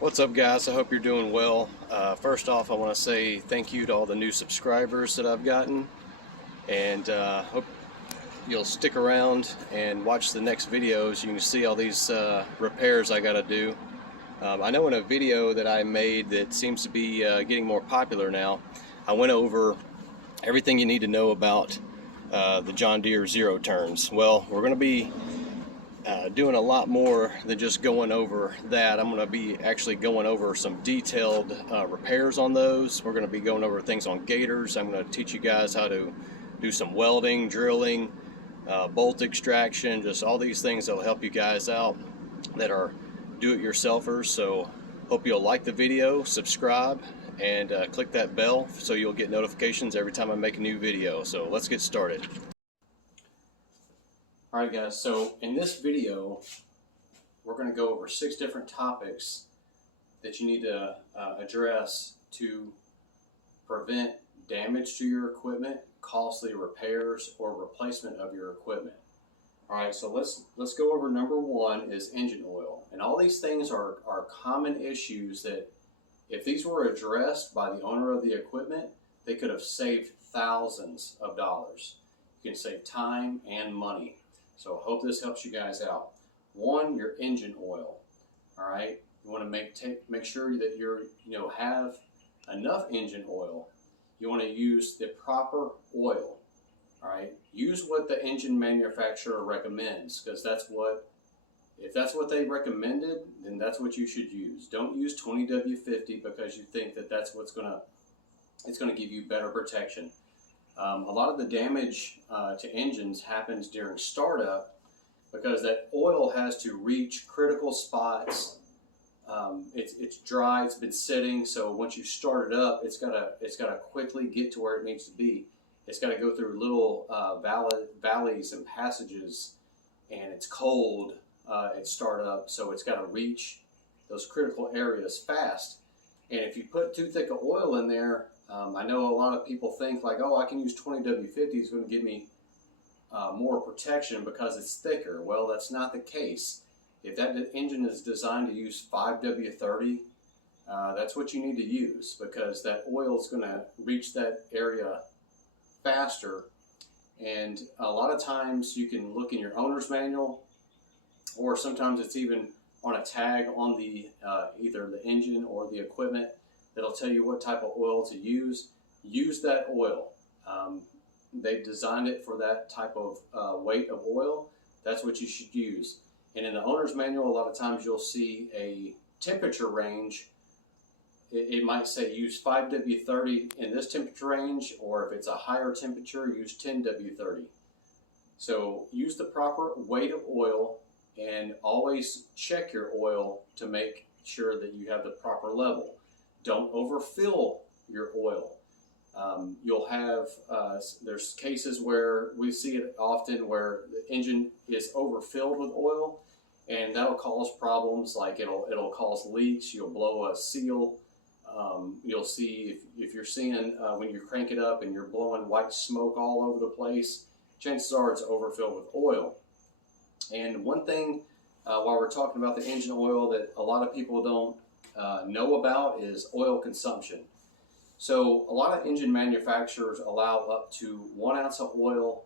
What's up, guys? I hope you're doing well. First off, I want to say thank you to all the new subscribers that I've gotten, and hope you'll stick around and watch the next videos. You can see all these repairs I got to do. I know in a video that I made that seems to be getting more popular now, I went over everything you need to know about the John Deere zero turns. Well, we're going to be doing a lot more than just going over that. I'm going to be actually going over some detailed repairs on those. We're going to be going over things on gators. I'm going to teach you guys how to do some welding, drilling, bolt extraction, just all these things that will help you guys out that are do-it-yourselfers. So hope you'll like the video, subscribe, and click that bell so you'll get notifications every time I make a new video. So let's get started. Alright guys, so in this video we're going to go over 6 different topics that you need to address to prevent damage to your equipment, costly repairs, or replacement of your equipment. Alright, so let's go over number 1 is engine oil. And all these things are common issues that if these were addressed by the owner of the equipment, they could have saved thousands of dollars. You can save time and money. So I hope this helps you guys out. 1, your engine oil. All right, you want to make sure that you have enough engine oil. You want to use the proper oil. All right, use what the engine manufacturer recommends, because if that's what they recommended, then that's what you should use. Don't use 20W50 because you think that that's what's it's gonna give you better protection. A lot of the damage to engines happens during startup because that oil has to reach critical spots. It's dry, it's been sitting, so once you start it up, it's gotta quickly get to where it needs to be. It's got to go through little valleys and passages, and it's cold at startup, so it's got to reach those critical areas fast. And if you put too thick of oil in there, I know a lot of people think like, oh, I can use 20W50, it's going to give me more protection because it's thicker. Well, that's not the case. If that engine is designed to use 5W30, that's what you need to use, because that oil is going to reach that area faster. And a lot of times you can look in your owner's manual, or sometimes it's even on a tag on the either the engine or the equipment that'll tell you what type of oil to use. Use that oil. They've designed it for that type of weight of oil. That's what you should use. And in the owner's manual, a lot of times you'll see a temperature range. It might say use 5W30 in this temperature range, or if it's a higher temperature, use 10W30. So use the proper weight of oil, and always check your oil to make sure that you have the proper level. Don't overfill your oil. You'll have, there's cases where we see it often where the engine is overfilled with oil, and that'll cause problems like it'll cause leaks. You'll blow a seal. You'll see if you're seeing when you crank it up and you're blowing white smoke all over the place, chances are it's overfilled with oil. And one thing while we're talking about the engine oil that a lot of people don't know about is oil consumption. So a lot of engine manufacturers allow up to 1 ounce of oil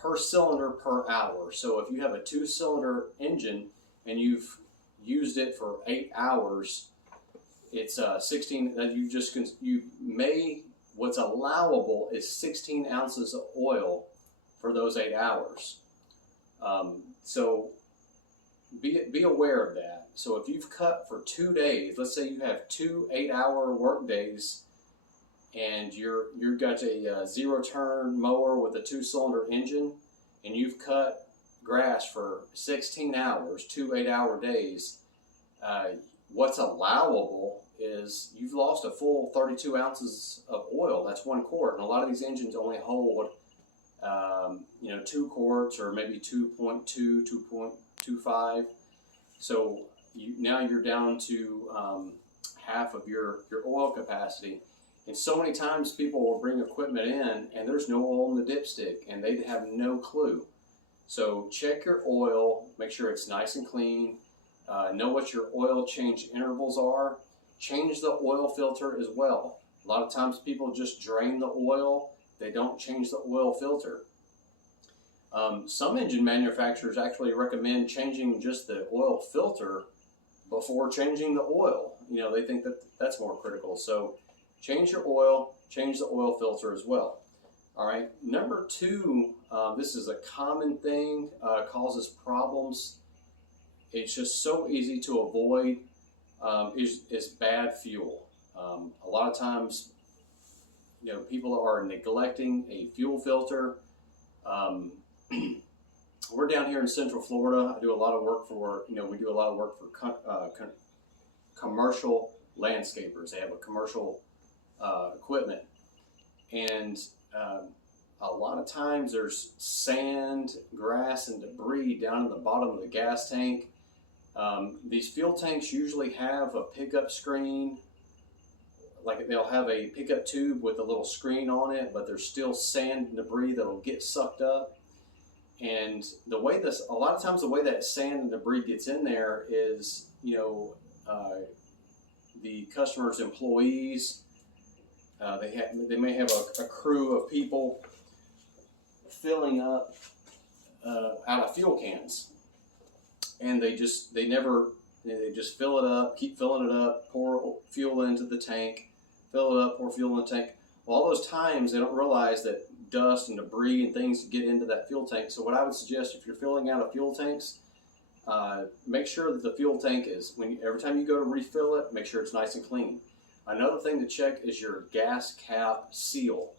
per cylinder per hour. So if you have a 2-cylinder engine and you've used it for 8 hours, it's 16 that what's allowable is 16 ounces of oil for those 8 hours. So be aware of that. So if you've cut for 2 days, let's say you have 2 8-hour work days, and you've got a zero-turn mower with a 2-cylinder engine, and you've cut grass for 16 hours, 2 8-hour days, what's allowable is you've lost a full 32 ounces of oil. That's 1 quart, and a lot of these engines only hold 2 quarts or maybe 2.2, 2.25. So now you're down to half of your oil capacity. And so many times people will bring equipment in and there's no oil in the dipstick and they have no clue. So check your oil, make sure it's nice and clean. know what your oil change intervals are. Change the oil filter as well. A lot of times people just drain the oil. They don't change the oil filter. Some engine manufacturers actually recommend changing just the oil filter before changing the oil. You know, they think that that's more critical. So change your oil, change the oil filter as well. All right, number two, this is a common thing, causes problems. It's just so easy to avoid, is bad fuel. A lot of times, you know, people are neglecting a fuel filter. We're down here in Central Florida. I do a lot of work for, you know, we do a lot of work for commercial landscapers. They have a commercial equipment, and a lot of times there's sand, grass, and debris down in the bottom of the gas tank. These fuel tanks usually have a pickup screen, like they'll have a pickup tube with a little screen on it, but there's still sand and debris that'll get sucked up. And the way this, a lot of times the way that sand and debris gets in there is, you know, the customer's employees, they may have a crew of people filling up out of fuel cans, and they just fill it up, keep filling it up, pour fuel into the tank, fill it up, pour fuel in the tank. Well, all those times they don't realize that dust and debris and things get into that fuel tank. So what I would suggest, if you're filling out of fuel tanks, make sure that the fuel tank is, every time you go to refill it, make sure it's nice and clean. Another thing to check is your gas cap seal.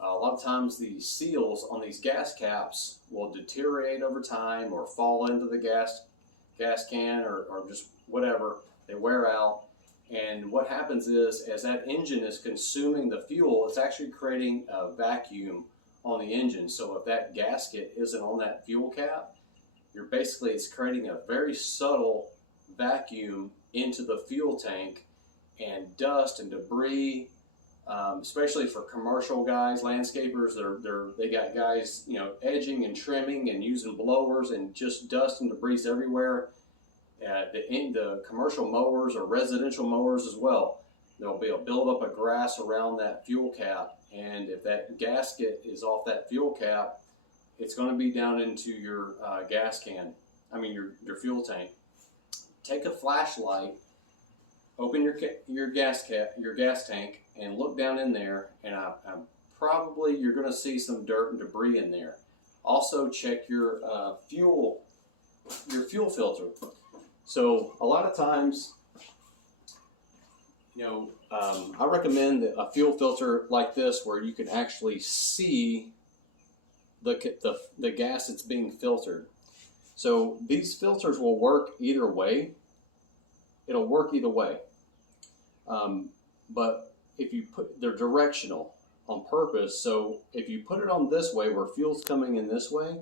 A lot of times the seals on these gas caps will deteriorate over time or fall into the gas can or just whatever. They wear out. And what happens is, as that engine is consuming the fuel, it's actually creating a vacuum on the engine. So if that gasket isn't on that fuel cap, it's creating a very subtle vacuum into the fuel tank, and dust and debris, especially for commercial guys, landscapers, they got guys, you know, edging and trimming and using blowers, and just dust and debris everywhere. The commercial mowers or residential mowers as well, there'll be a buildup of grass around that fuel cap, and if that gasket is off that fuel cap, it's going to be down into your your fuel tank. Take a flashlight, open your gas tank, and look down in there, and probably you're going to see some dirt and debris in there. Also check your fuel filter. So a lot of times, you know, I recommend a fuel filter like this, where you can actually see the gas that's being filtered. So these filters will work either way. It'll work either way. But if you they're directional on purpose. So if you put it on this way, where fuel's coming in this way,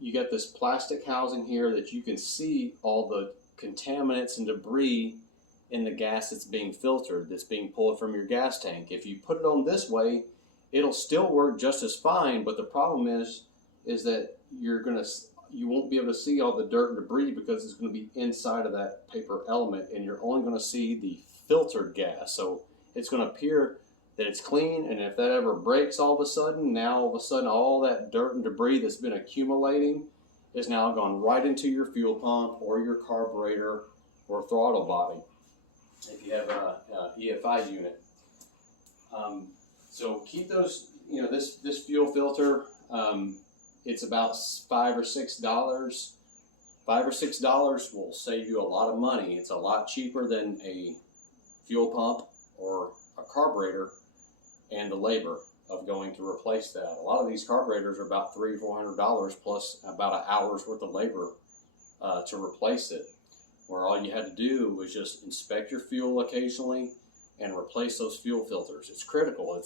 you got this plastic housing here that you can see all the contaminants and debris in the gas that's being filtered, that's being pulled from your gas tank. If you put it on this way, it'll still work just as fine, but the problem is that you won't be able to see all the dirt and debris, because it's going to be inside of that paper element, and you're only going to see the filtered gas. So it's going to appear that it's clean, and if that ever breaks all of a sudden, all that dirt and debris that's been accumulating is now gone right into your fuel pump or your carburetor or throttle body, if you have a EFI unit. So keep those, you know, this fuel filter, it's about $5 or $6. $5 or $6 will save you a lot of money. It's a lot cheaper than a fuel pump or a carburetor, and the labor of going to replace that. A lot of these carburetors are about $300 or $400 plus about an hour's worth of labor to replace it, where all you had to do was just inspect your fuel occasionally and replace those fuel filters. It's critical.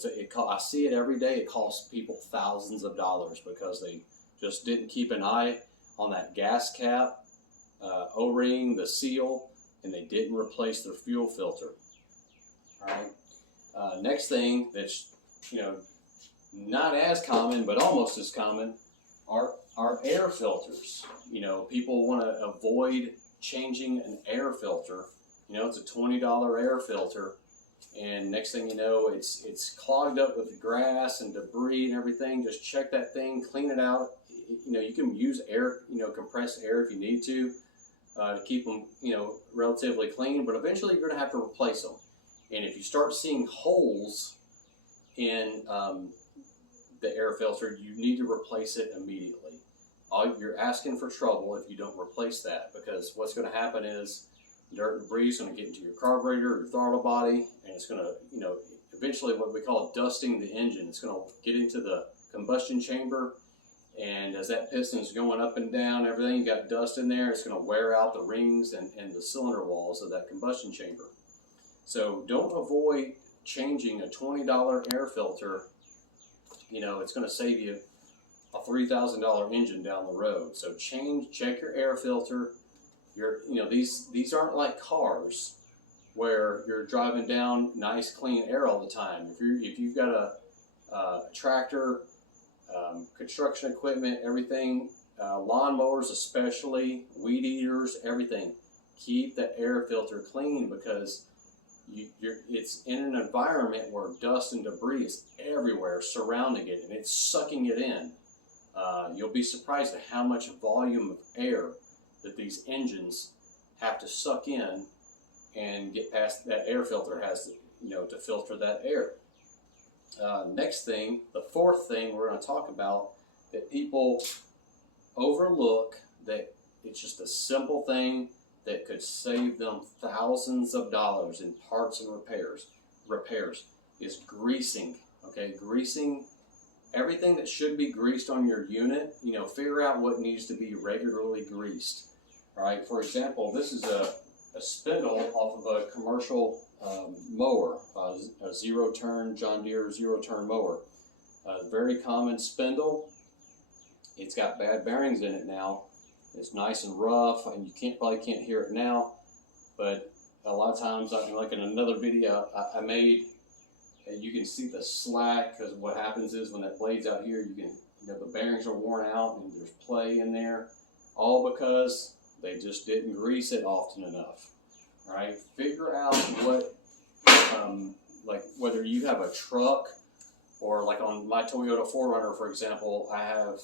I see it every day. It costs people thousands of dollars because they just didn't keep an eye on that gas cap, O-ring, the seal, and they didn't replace their fuel filter. All right. Next thing that's, you know, not as common but almost as common are air filters. You know, people want to avoid changing an air filter. It's a $20 air filter, and next thing you know, it's clogged up with grass and debris and everything. Just check that thing, clean it out. You can use air, compressed air if you need to keep them, relatively clean, but eventually you're going to have to replace them. And if you start seeing holes in the air filter, you need to replace it immediately. You're asking for trouble if you don't replace that, because what's going to happen is dirt and debris is going to get into your carburetor or your throttle body, and it's going to, eventually what we call dusting the engine. It's going to get into the combustion chamber, and as that piston is going up and down, everything, you got dust in there, it's going to wear out the rings and the cylinder walls of that combustion chamber. So don't avoid changing a $20 air filter. It's going to save you a $3,000 engine down the road. So check your air filter. These aren't like cars where you're driving down nice clean air all the time. If you've got a tractor, construction equipment, everything, lawnmowers especially, weed eaters, everything, keep the air filter clean, because it's in an environment where dust and debris is everywhere surrounding it, and it's sucking it in. You'll be surprised at how much volume of air that these engines have to suck in and get past that air filter has to filter that air. Next thing, the fourth thing we're going to talk about that people overlook, that it's just a simple thing that could save them thousands of dollars in parts and repairs is greasing. Okay, greasing everything that should be greased on your unit. Figure out what needs to be regularly greased. All right, for example, this is a spindle off of a commercial mower, a zero-turn, John Deere zero-turn mower. Very common spindle. It's got bad bearings in it now. It's nice and rough, and you probably can't hear it now, but a lot of times, like in another video I made, you can see the slack, because what happens is when that blade's out here, the bearings are worn out and there's play in there, all because they just didn't grease it often enough. All right, figure out what, like whether you have a truck, or like on my Toyota 4Runner, for example, I have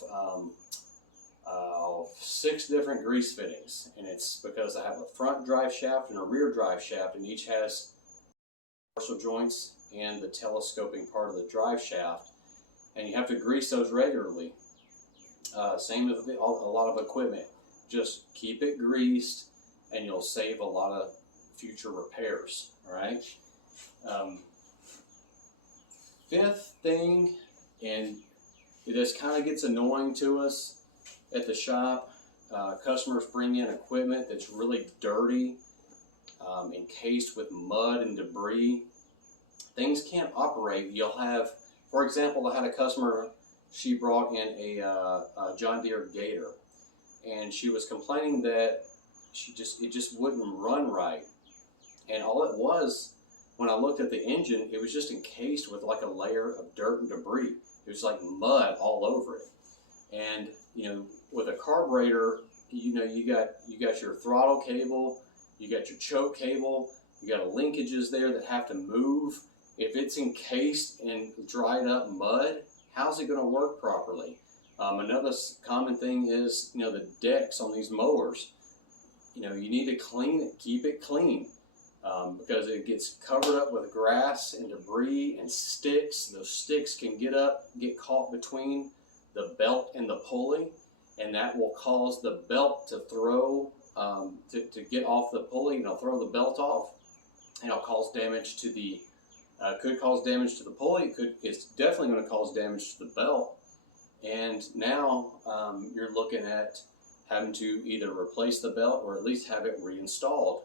6 different grease fittings, and it's because I have a front drive shaft and a rear drive shaft, and each has universal joints and the telescoping part of the drive shaft, and you have to grease those regularly. Same with a lot of equipment. Just keep it greased, and you'll save a lot of future repairs. All right. Fifth thing, and this kind of gets annoying to us at the shop. Customers bring in equipment that's really dirty, encased with mud and debris. Things can't operate. You'll have, for example, I had a customer, she brought in a John Deere Gator, and she was complaining that it just wouldn't run right. And all it was, when I looked at the engine, it was just encased with like a layer of dirt and debris. It was like mud all over it. And with a carburetor, you got your throttle cable, you got your choke cable, you got linkages there that have to move. If it's encased in dried up mud, how's it going to work properly? Another common thing is, the decks on these mowers. You need to clean it, keep it clean, because it gets covered up with grass and debris and sticks. Those sticks can get caught between the belt and the pulley, and that will cause the belt to throw, to get off the pulley, and it'll throw the belt off, and it'll cause damage to the, could cause damage to the pulley. It's definitely going to cause damage to the belt. And now you're looking at having to either replace the belt or at least have it reinstalled.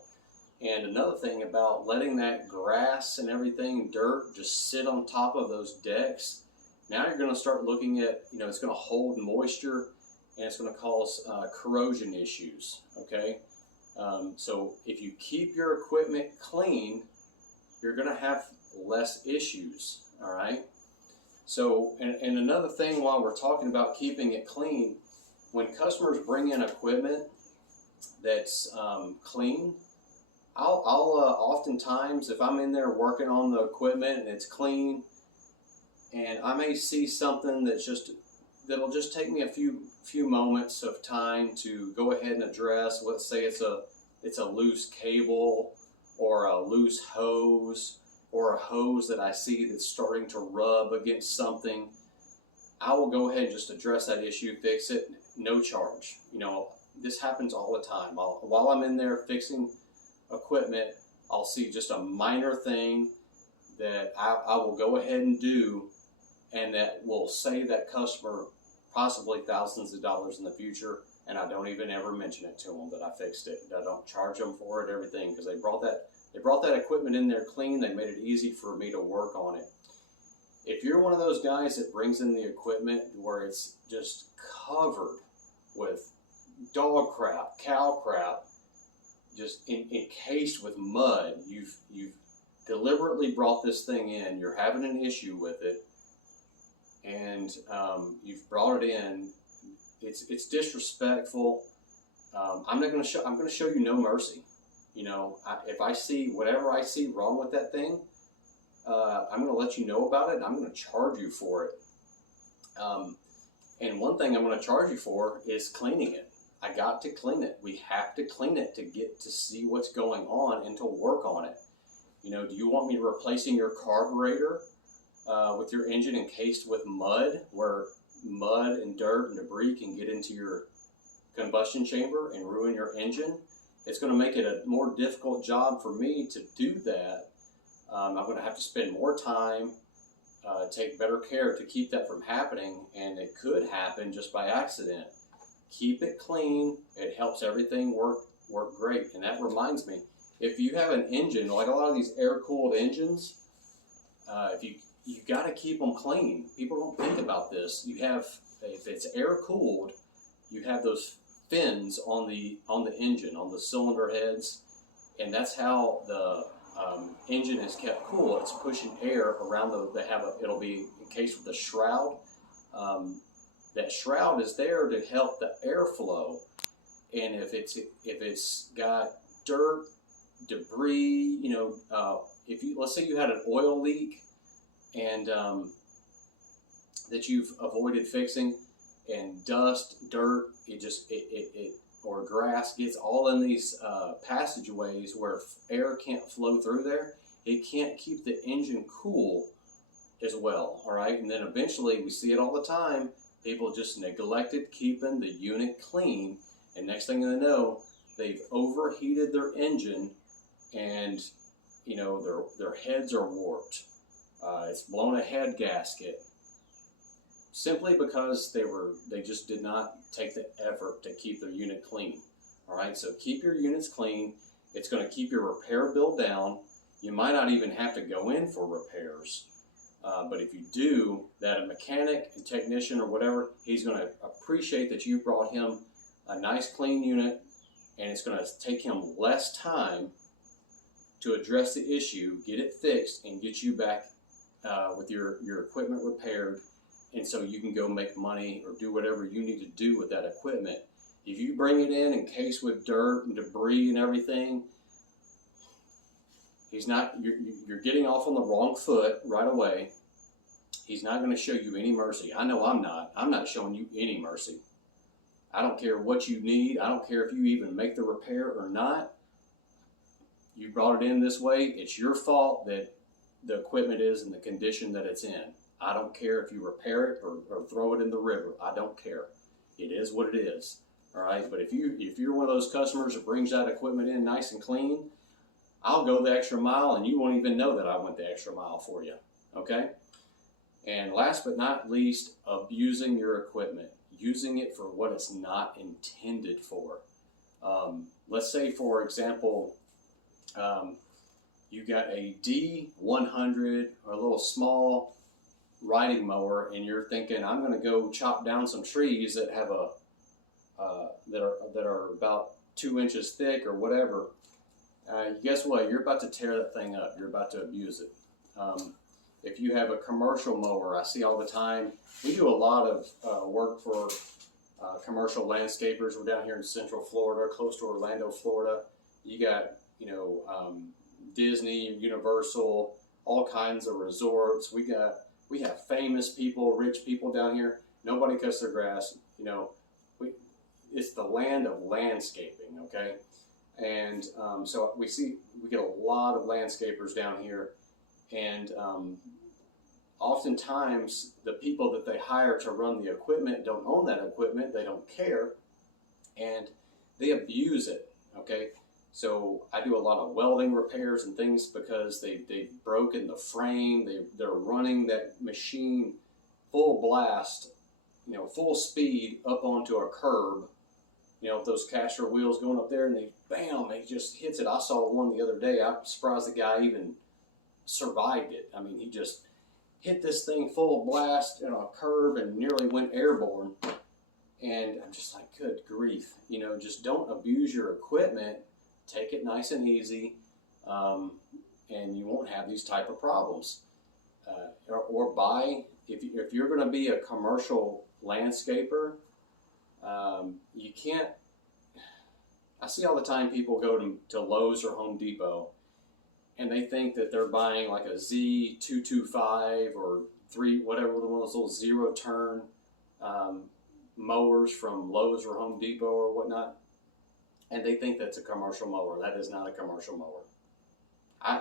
And another thing about letting that grass and everything, dirt, just sit on top of those decks, now you're going to start looking at, it's going to hold moisture, and it's going to cause corrosion issues, okay? So if you keep your equipment clean, you're going to have less issues, all right? So, and another thing while we're talking about keeping it clean, when customers bring in equipment, that's clean, I'll oftentimes, if I'm in there working on the equipment and it's clean, and I may see something that'll just take me a few moments of time to go ahead and address. Let's say it's a loose cable or a loose hose or a hose that I see that's starting to rub against something. I will go ahead and just address that issue, fix it, no charge. This happens all the time. While I'm in there fixing equipment, I'll see just a minor thing that I will go ahead and do, and that will save that customer possibly thousands of dollars in the future, and I don't even ever mention it to them that I fixed it. I don't charge them for it, everything, because they brought that equipment in there clean. They made it easy for me to work on it. If you're one of those guys that brings in the equipment where it's just covered with dog crap, cow crap, just encased with mud, you've deliberately brought this thing in, you're having an issue with it, and you've brought it in, it's disrespectful. I'm going to show you no mercy. If I see whatever I see wrong with that thing, I'm going to let you know about it, and I'm going to charge you for it. And one thing I'm going to charge you for is cleaning it. I got to clean it. We have to clean it to get to see what's going on and to work on it. Do you want me replacing your carburetor with your engine encased with mud, where mud and dirt and debris can get into your combustion chamber and ruin your engine? It's going to make it a more difficult job for me to do that. I'm going to have to spend more time, take better care to keep that from happening, and it could happen just by accident. Keep it clean. It helps everything work great. And that reminds me, if you have an engine, like a lot of these air-cooled engines, if you got to keep them clean. People don't think about this. If it's air-cooled, you have those fins on the engine, on the cylinder heads, and that's how the engine is kept cool. It's pushing air around it'll be encased with a shroud. That shroud is there to help the airflow, and if it's got dirt, debris, let's say you had an oil leak and that you've avoided fixing, and dust, dirt, or grass gets all in these passageways where air can't flow through there. It can't keep the engine cool as well, all right? And then eventually, we see it all the time, people just neglected keeping the unit clean, and next thing they know, they've overheated their engine, and their heads are warped. It's blown a head gasket, simply because they just did not take the effort to keep their unit clean. All right, so keep your units clean. It's going to keep your repair bill down. You might not even have to go in for repairs, but if you do, that a mechanic and technician or whatever, he's going to appreciate that you brought him a nice clean unit, and it's going to take him less time to address the issue, get it fixed, and get you back with your equipment repaired, and so you can go make money or do whatever you need to do with that equipment. If you bring it in encased with dirt and debris and everything, you're getting off on the wrong foot right away. He's not going to show you any mercy. I know I'm not showing you any mercy. I don't care what you need. I don't care if you even make the repair or not. You brought it in this way. It's your fault that the equipment is in the condition that it's in. I don't care if you repair it or throw it in the river. I don't care. It is what it is. All right. But if you're one of those customers that brings that equipment in nice and clean, I'll go the extra mile, and you won't even know that I went the extra mile for you. Okay. And last but not least, abusing your equipment, using it for what it's not intended for. Let's say, for example, you got a D100 or a little small riding mower, and you're thinking, I'm going to go chop down some trees that have that are about 2 inches thick or whatever. Guess what? You're about to tear that thing up. You're about to abuse it. If you have a commercial mower, I see all the time. We do a lot of work for commercial landscapers. We're down here in Central Florida, close to Orlando, Florida. You got, Disney, Universal, all kinds of resorts. We have famous people, rich people down here. Nobody cuts their grass. It's the land of landscaping, okay? And so we get a lot of landscapers down here, and oftentimes the people that they hire to run the equipment don't own that equipment, they don't care, and they abuse it, okay? So I do a lot of welding repairs and things because they've broken the frame, they're running that machine full blast, full speed up onto a curb, with those caster wheels going up there, and they just hits it. I saw one the other day. I'm surprised the guy even survived it. I mean, he just hit this thing full blast on a curb and nearly went airborne. And I'm just like, good grief. Just don't abuse your equipment. Take it nice and easy, and you won't have these type of problems. Or buy, if you're going to be a commercial landscaper, you can't. I see all the time people go to Lowe's or Home Depot, and they think that they're buying like a Z225 or 3, whatever, one of those little zero turn mowers from Lowe's or Home Depot or whatnot, and they think that's a commercial mower. That is not a commercial mower.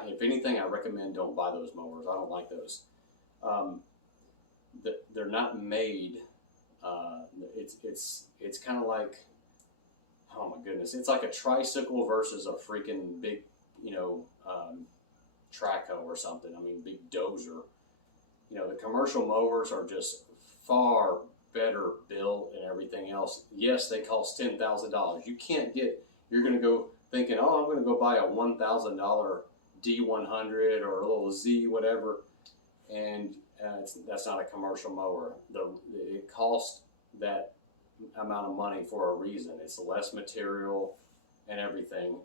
If anything, I recommend don't buy those mowers. I don't like those. They're not made. It's kind of like, oh my goodness, it's like a tricycle versus a freaking big, Traco or something. I mean, big dozer. The commercial mowers are just far better built and everything else. Yes, they cost $10,000. You're going to go thinking, oh, I'm going to go buy a $1,000 D100 or a little Z whatever, and that's not a commercial mower. It costs that amount of money for a reason. It's less material and everything.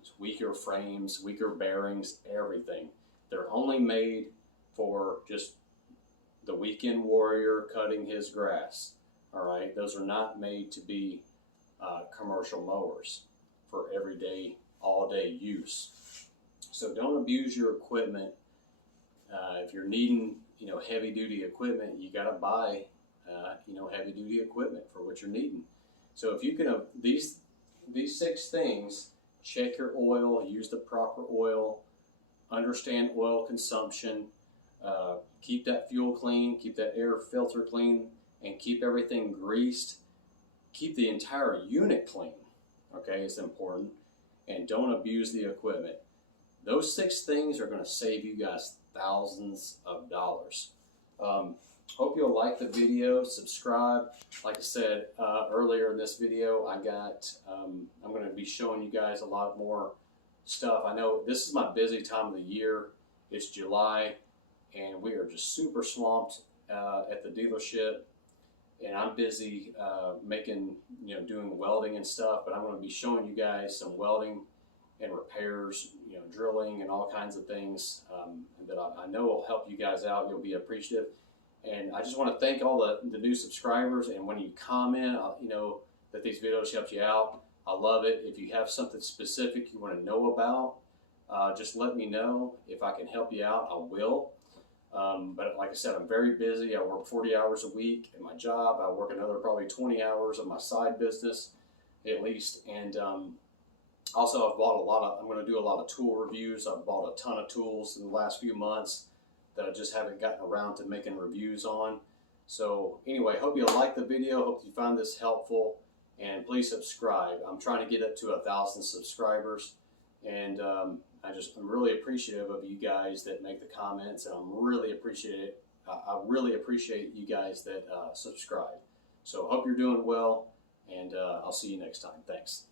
It's weaker frames, weaker bearings, everything. They're only made for just the weekend warrior cutting his grass. All right, those are not made to be commercial mowers for everyday, all-day use. So don't abuse your equipment. If you're needing, heavy-duty equipment, you got to buy, heavy-duty equipment for what you're needing. So if you can, these 6 things: check your oil, use the proper oil, understand oil consumption, keep that fuel clean, keep that air filter clean, and keep everything greased. Keep the entire unit clean. Okay, it's important. And don't abuse the equipment. Those 6 things are going to save you guys thousands of dollars. Hope you'll like the video, subscribe. Like I said earlier in this video, I'm going to be showing you guys a lot more stuff. I know this is my busy time of the year. It's July, and we are just super swamped at the dealership. And I'm busy doing welding and stuff, but I'm going to be showing you guys some welding and repairs, drilling and all kinds of things that I know will help you guys out. You'll be appreciative. And I just want to thank all the new subscribers. And when you comment, that these videos help you out, I love it. If you have something specific you want to know about, just let me know. If I can help you out, I will. But like I said, I'm very busy. I work 40 hours a week at my job. I work another probably 20 hours of my side business at least. And also I've bought I'm going to do a lot of tool reviews. I've bought a ton of tools in the last few months that I just haven't gotten around to making reviews on. So anyway, hope you like the video. Hope you find this helpful, and please subscribe. I'm trying to get up to 1,000 subscribers, and I'm really appreciative of you guys that make the comments, and I really appreciate you guys that subscribe. So hope you're doing well, and I'll see you next time. Thanks.